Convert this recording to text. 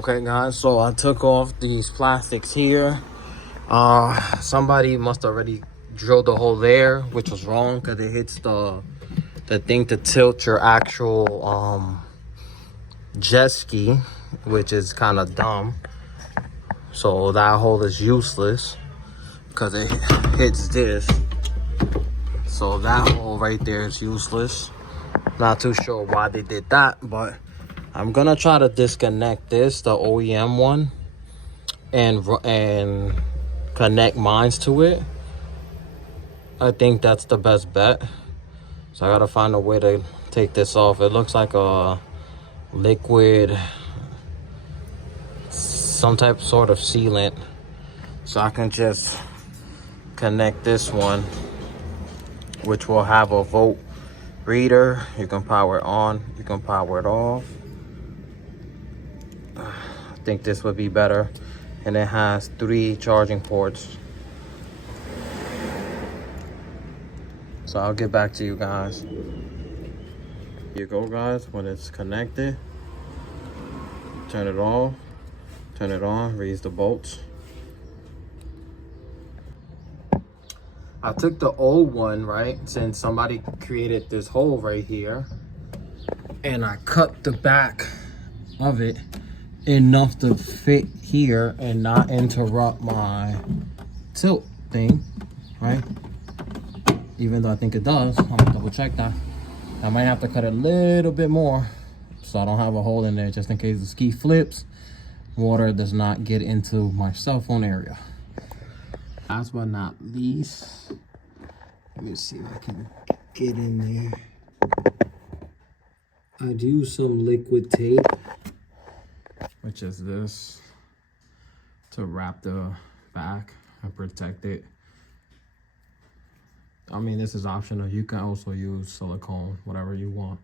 Okay guys, so I took off these plastics here. Somebody must already drilled a hole there, which was wrong because it hits the thing to tilt your actual jet ski, which is kind of dumb. So that hole is useless because it hits this. So that hole right there is useless. Not too sure why they did that, but I'm gonna try to disconnect this, the OEM one, and connect mines to it. I think that's the best bet. So I gotta find a way to take this off. It looks like a liquid, some type sort of sealant. So I can just connect this one, which will have a volt reader. You can power it on, you can power it off. I think this would be better. And it has 3 charging ports. So I'll get back to you guys. Here you go guys, when it's connected, turn it off, turn it on, raise the bolts. I took the old one, right, since somebody created this hole right here, and I cut the back of it enough to fit here and not interrupt my tilt thing, right? Even though I think it does. I'm gonna double check that. I might have to cut a little bit more so I don't have a hole in there, just in case the ski flips, water does not get into my cell phone area. Last but not least, let me see if I can get in there. I'd use some liquid tape, which is this, to wrap the back and protect it. I mean, this is optional. You can also use silicone, whatever you want.